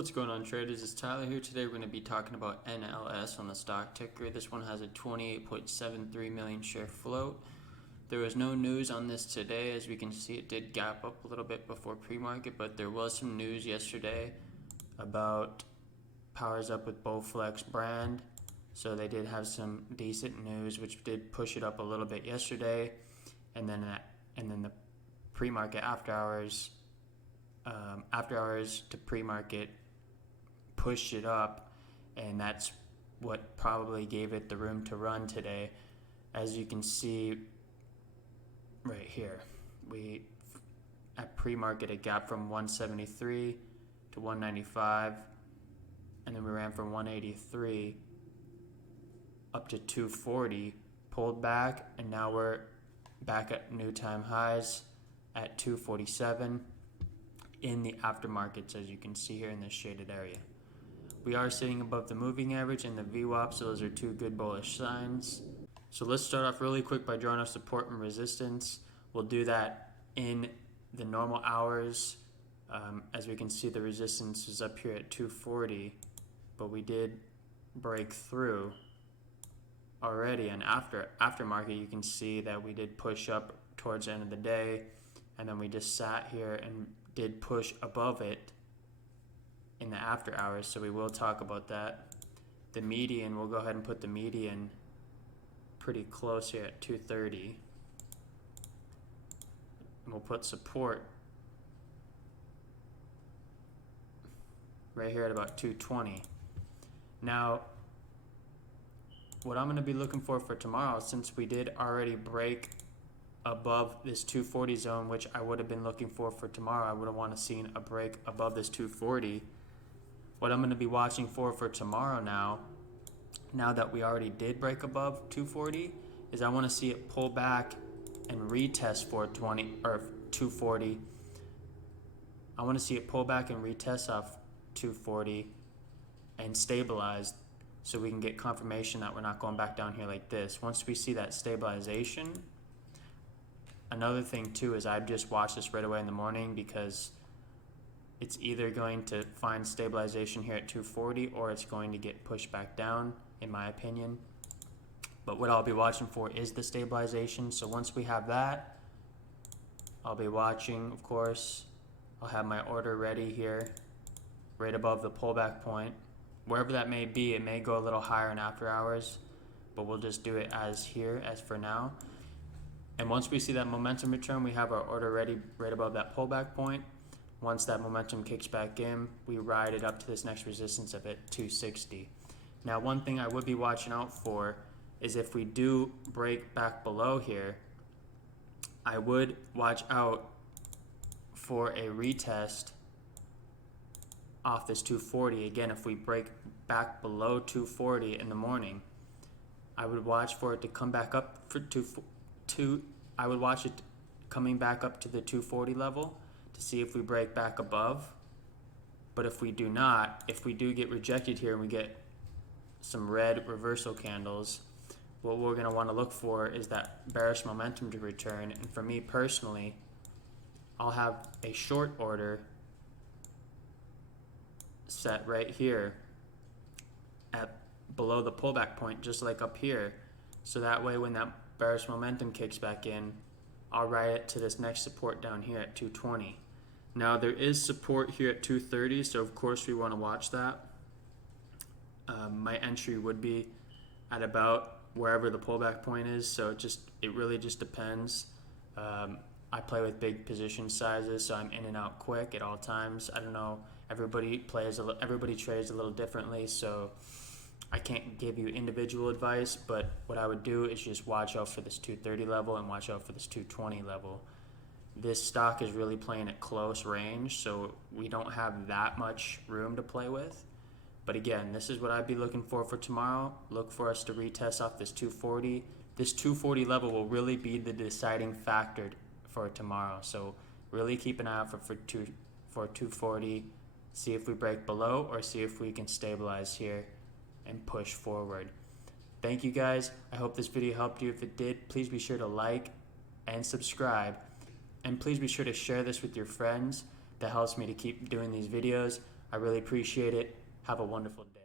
What's going on, traders? It's Tyler here. Today we're going to be talking about NLS on the stock ticker. This one has a 28.73 million share float. There was no news on this today. As we can see, it did gap up a little bit before pre-market, but there was some news yesterday about powers up with Bowflex brand. So they did have some decent news, which did push it up a little bit yesterday, and then the pre-market after hours to pre-market pushed it up, and that's what probably gave it the room to run today. As you can see right here, we at pre-market it gapped from 173 to 195, and then we ran from 183 up to 240, pulled back, and now we're back at new time highs at 247 in the aftermarkets, as you can see here in this shaded area. We are sitting above the moving average and the VWAP, so those are two good bullish signs. So let's start off really quick by drawing our support and resistance. We'll do that in the normal hours. As we can see, the resistance is up here at 240, but we did break through already. And aftermarket, you can see that we did push up towards the end of the day, and then we just sat here and did push above it in the after hours, so we will talk about that. The median, we'll go ahead and put the median pretty close here at 230. And we'll put support right here at about 220. Now, what I'm going to be looking for tomorrow, since we did already break above this 240 zone, which I would have been looking for tomorrow, I would have wanted to see a break above this 240. What I'm going to be watching for tomorrow now that we already did break above 240, is I want to see it pull back and retest 420 or 240. I want to see it pull back and retest off 240 and stabilize, so we can get confirmation that we're not going back down here like this. Once we see that stabilization, another thing too is I'd just watch this right away in the morning, because it's either going to find stabilization here at 240 or it's going to get pushed back down, in my opinion. But what I'll be watching for is the stabilization. So once we have that, I'll be watching, of course. I'll have my order ready here, right above the pullback point. Wherever that may be, it may go a little higher in after hours, but we'll just do it as here, as for now. And once we see that momentum return, we have our order ready right above that pullback point. Once that momentum kicks back in, we ride it up to this next resistance of at 260. Now, one thing I would be watching out for is if we do break back below here, I would watch out for a retest off this 240. Again, if we break back below 240 in the morning, I would watch for it to come back up for I would watch it coming back up to the 240 level to see if we break back above. But if we do not, if we do get rejected here and we get some red reversal candles, what we're going to want to look for is that bearish momentum to return. And for me personally, I'll have a short order set right here at below the pullback point, just like up here. So that way when that bearish momentum kicks back in, I'll ride it to this next support down here at 220. Now there is support here at 230, so of course we want to watch that. My entry would be at about wherever the pullback point is, so it really just depends. I play with big position sizes, so I'm in and out quick at all times. I don't know, everybody trades a little differently, so I can't give you individual advice, but what I would do is just watch out for this 230 level and watch out for this 220 level. This stock is really playing at close range, so we don't have that much room to play with. But again, this is what I'd be looking for tomorrow. Look for us to retest off this 240. This 240 level will really be the deciding factor for tomorrow. So really keep an eye out for 240. See if we break below or see if we can stabilize here and push forward. Thank you guys. I hope this video helped you. If it did, please be sure to like and subscribe. And please be sure to share this with your friends. That helps me to keep doing these videos. I really appreciate it. Have a wonderful day.